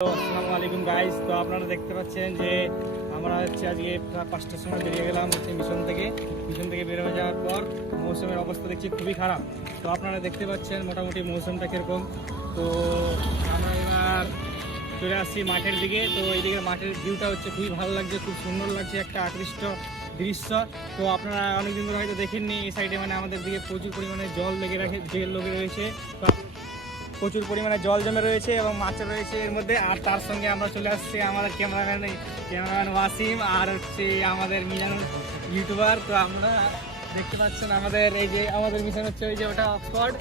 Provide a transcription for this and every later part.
আসসালামু আলাইকুম গাইস। তো আপনারা দেখতে পাচ্ছেন যে আমরা হচ্ছে আজকে প্রায় 5টার সময় বেরিয়ে গেলাম হচ্ছে মিশন থেকে বের হয়ে যাওয়ার পর মৌসুমের অবস্থা দেখছি খুবই খারাপ। তো আপনারা দেখতে পাচ্ছেন মোটামুটি মৌসুমটা কীরকম। তো আমরা এবার চলে আসছি মাঠের দিকে। তো এইদিকে মাঠের ভিউটা হচ্ছে খুবই ভালো লাগছে, খুব সুন্দর লাগছে, একটা আকৃষ্ট দৃশ্য। তো আপনারা অনেকদিন ধরে হয়তো দেখেননি, এই সাইডে মানে আমাদের দিকে প্রচুর পরিমাণে জল লেগে রয়েছে। তো প্রচুর পরিমাণে জল জমে রয়েছে এবং মাছ রয়েছে এর মধ্যে। আর তার সঙ্গে আমরা চলে আসছি আমাদের ক্যামেরাম্যান ওয়াসিম আর হচ্ছে আমাদের মিজানুর ইউটিউবার। তো আমরা দেখতে পাচ্ছেন আমাদের এই যে আমাদের মিশন হচ্ছে ওই যে ওটা অক্সফোর্ড।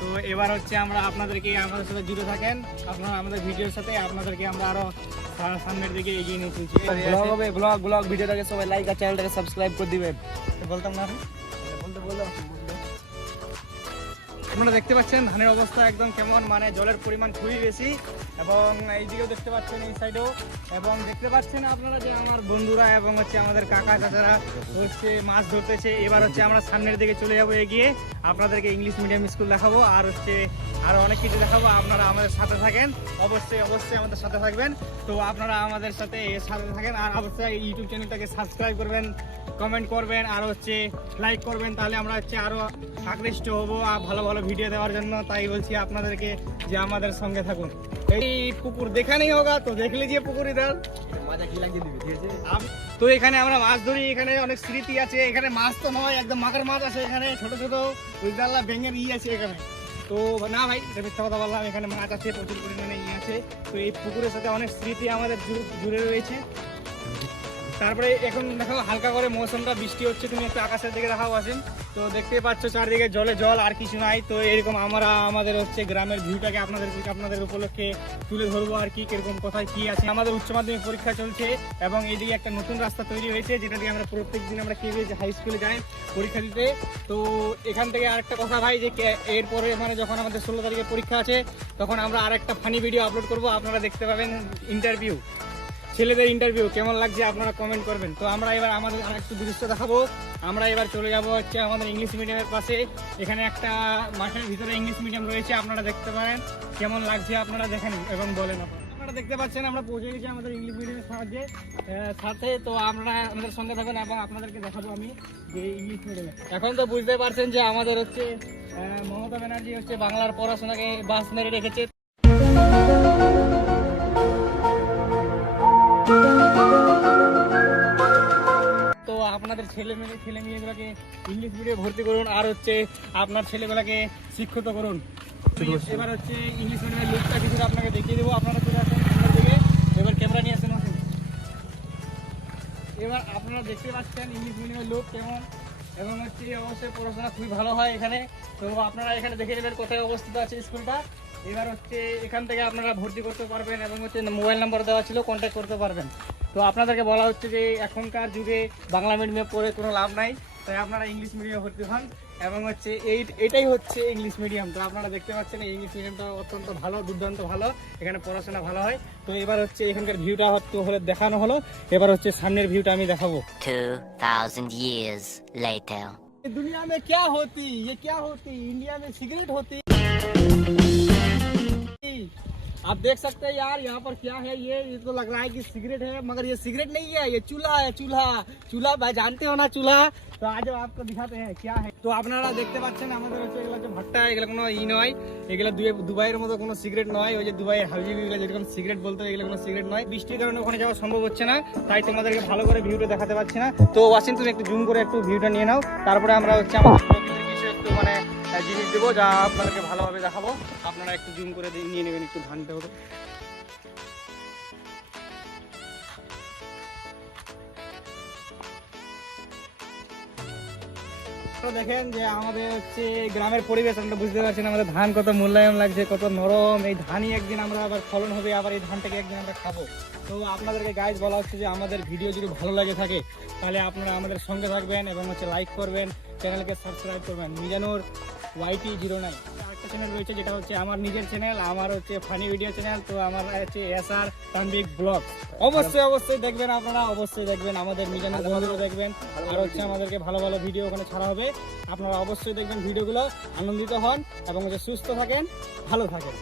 তো এবার হচ্ছে আমরা আপনাদেরকে আমাদের সাথে জুড়ে থাকেন, আপনারা আমাদের ভিডিওর সাথে আপনাদেরকে আমরা আরো সামনের দিকে এগিয়ে নিয়ে চলছি। ব্লগ হবে, ব্লগ ভিডিওটাকে সবাই লাইক আর চ্যানেলটাকে সাবস্ক্রাইব করে দিবেন। বলতাম না আপনারা দেখতে পাচ্ছেন ধানের অবস্থা একদম কেমন, মানে জলের পরিমাণ খুবই বেশি। এবং এইদিকেও দেখতে পাচ্ছেন এই সাইডেও, এবং দেখতে পাচ্ছেন আপনারা যে আমার বন্ধুরা এবং হচ্ছে আমাদের কাকা চাচারা হচ্ছে মাছ ধরতেছে। এবার হচ্ছে আমরা সামনের দিকে চলে যাবো এগিয়ে, আপনাদেরকে ইংলিশ মিডিয়াম স্কুল দেখাবো আর হচ্ছে আরও অনেক কিছু দেখাবো। আপনারা আমাদের সাথে থাকেন, অবশ্যই আমাদের সাথে থাকবেন। তো আপনারা আমাদের সাথে থাকেন আর অবশ্যই ইউটিউব চ্যানেলটাকে সাবস্ক্রাইব করবেন, কমেন্ট করবেন আর হচ্ছে লাইক করবেন, তাহলে আমরা হচ্ছে আরও আকৃষ্ট হবো আর ভালো ভালো ভিডিও দেওয়ার জন্য। তাই বলছি আপনাদেরকে যে আমাদের সঙ্গে থাকুন। এই পুকুর দেখা নেই হোগা, তো দেখ লিজিয়ে পুকুর ইধার মজা কি লাগিয়ে দিবি, ঠিক আছে? তো এখানে আমরা মাছ ধরি, এখানে অনেক স্মৃতি আছে। এখানে মাছ তো নয়, একদম মাছের মাছ আছে এখানে, ছোট ছোট উইদাল্লা ব্যাঙের আছে এখানে। তো না ভাই, এটা মিথ্যা কথা বললাম, এখানে মাছ আছে প্রচুর পরিমাণে আছে। তো এই পুকুরের সাথে অনেক স্মৃতি আমাদের জুড়ে রয়েছে। তারপরে এখন দেখো হালকা করে মৌসুমটা বৃষ্টি হচ্ছে, তুমি একটু আকাশের দিকে দেখাও আসেন। তো দেখতে পাচ্ছ চারদিকে জলে জল, আর কিছু নাই। তো এরকম আমরা আমাদের হচ্ছে গ্রামের ভিউটাকে আপনাদের উপলক্ষে তুলে ধরবো আর কি, কিরকম কোথায় কি আছে। আমাদের উচ্চ মাধ্যমিক পরীক্ষা চলছে এবং এইদিকে একটা নতুন রাস্তা তৈরি হয়েছে, যেটা দিয়ে আমরা প্রত্যেক দিন আমরা কেবিএস হাই স্কুলে যাই পরীক্ষা দিতে। তো এখান থেকে আরেকটা কথা ভাই, যে এরপরে মানে যখন আমাদের 16 তারিখে পরীক্ষা আছে, তখন আমরা আরেকটা ফানি ভিডিও আপলোড করব, আপনারা দেখতে পাবেন ইন্টারভিউ, ছেলেদের ইন্টারভিউ কেমন লাগছে আপনারা কমেন্ট করবেন। তো আমরা এবার আমাদের আরেকটু দৃশ্য দেখাবো। আমরা এবার চলে যাব হচ্ছে আমাদের ইংলিশ মিডিয়ামের পাশে। এখানে একটা মাঠের ভিতরে ইংলিশ মিডিয়াম রয়েছে, আপনারা দেখতে পারেন কেমন লাগছে, আপনারা দেখেন এবং বলেন। আপনারা দেখতে পাচ্ছেন আমরা পৌঁছে গেছি আমাদের ইংলিশ মিডিয়ামের সাথে। তো আমরা আমাদের সঙ্গে থাকবেন এবং আপনাদেরকে দেখাবো আমি যে ইংলিশ মিডিয়ামে। এখন তো বুঝতে পারছেন যে আমাদের হচ্ছে মমতা ব্যানার্জি হচ্ছে বাংলার পড়াশোনাকে বাস মেরে রেখেছে। তো আপনাদের ছেলে মেয়েগুলোকে ইংলিশ মিডিয়ামে ভর্তি করুন আর হচ্ছে আপনার ছেলেগুলোকে শিক্ষিত করুন। এবার হচ্ছে ইংলিশ মিডিয়ামের লুকটা কিছুটা আপনাকে দেখিয়ে দেবো। আপনারা চলে আসেন সামনের দিকে, এবার ক্যামেরা নিয়ে আসেন। এবার আপনারা দেখতে পাচ্ছেন ইংলিশ মিডিয়ামের লুক কেমন, এবং হচ্ছে অবশ্যই পড়াশোনা খুবই ভালো হয় এখানে। তো আপনারা এখানে দেখে নেবেন কোথায় অবস্থিত আছে স্কুলটা। এবার হচ্ছে এখান থেকে আপনারা ভর্তি করতে পারবেন এবং হচ্ছে মোবাইল নাম্বার দেওয়া ছিল, কন্ট্যাক্ট করতে পারবেন। তো আপনাদেরকে বলা হচ্ছে যে এখনকার যুগে বাংলা মিডিয়ামে পড়ে কোনো লাভ নাই, তাই আপনারা ইংলিশ মিডিয়ামে ভর্তি হন। এবং হচ্ছে এটাই হচ্ছে ইংলিশ মিডিয়াম। তো আপনারা দেখতে পাচ্ছেন এই ইংলিশ মিডিয়ামটা অত্যন্ত ভালো, দুর্দান্ত ভালো, এখানে পড়াশোনা ভালো হয়। তো এবার হচ্ছে এখানকার ভিউটা হলে দেখানো হলো, এবার হচ্ছে সামনের ভিউটা আমি দেখাবো। 2000 years later. दुनिया में क्या होती, ये क्या होती, इंडिया में सिगरेट होती। आप देख सकते हैं यार, यहाँ पर क्या है, ये तो लग रहा है कि सिगरेट है, मगर ये सिगरेट नहीं है, ये चूल्हा है। चूल्हा भाई जानते हो ना चूल्हा। तो आज आपको दिखाते हैं क्या है। তো আপনারা দেখতে পাচ্ছেন আমাদের হচ্ছে এগুলো যে ভাট্টা, এগুলো কোনো নয়, এগুলো দুবাইয়ের মতো কোনো সিগারেট নয়। ওই যে দুবাইয়ের হাবিবিগুলো যেরকম সিগারেট বলতে, এগুলো কোনো সিগারেট নয়। বৃষ্টির কারণে ওখানে যাওয়া সম্ভব হচ্ছে না, তাই তোমাদেরকে ভালো করে ভিউটা দেখাতে পারছি না। তো ওয়াসিম তুমি একটু জুম করে একটু ভিউটা নিয়ে নাও, তারপরে আমরা হচ্ছে আমাদের প্রকৃতির কিছু একটু মানে জিনিস দেবো যা আপনাদেরকে ভালোভাবে দেখাবো। আপনারা একটু জুম করে নিয়ে নেবেন একটু ধানটা হতো। দেখেন যে আমাদের হচ্ছে গ্রামের পরিবেশ, আমরা বুঝতে পারছেন আমাদের ধান কত মূল্যায়ন লাগছে, কত নরম। এই ধানই একদিন আমরা আবার ফলন হবে, আবার এই ধানটাকে একদিন আমরা খাবো। তো আপনাদেরকে গাইজ বলা হচ্ছে যে আমাদের ভিডিও যদি ভালো লাগে থাকে, তাহলে আপনারা আমাদের সঙ্গে থাকবেন এবং হচ্ছে লাইক করবেন, চ্যানেলকে সাবস্ক্রাইব করবেন। মিজানুর YT09 আরেকটা চ্যানেল রয়েছে, যেটা হচ্ছে আমার নিজের চ্যানেল, আমার হচ্ছে ফানি ভিডিও চ্যানেল। তো আমার হচ্ছে SR তানবিক ব্লগ, অবশ্যই দেখবেন, আপনারা অবশ্যই দেখবেন, আমাদের মিজানুর বন্ধুরা দেখবেন। আর হচ্ছে আমাদেরকে ভালো ভালো ভিডিও ওখানে ছাড়া হবে, আপনারা অবশ্যই দেখবেন ভিডিওগুলো, আনন্দিত হন এবং সুস্থ থাকেন, ভালো থাকেন।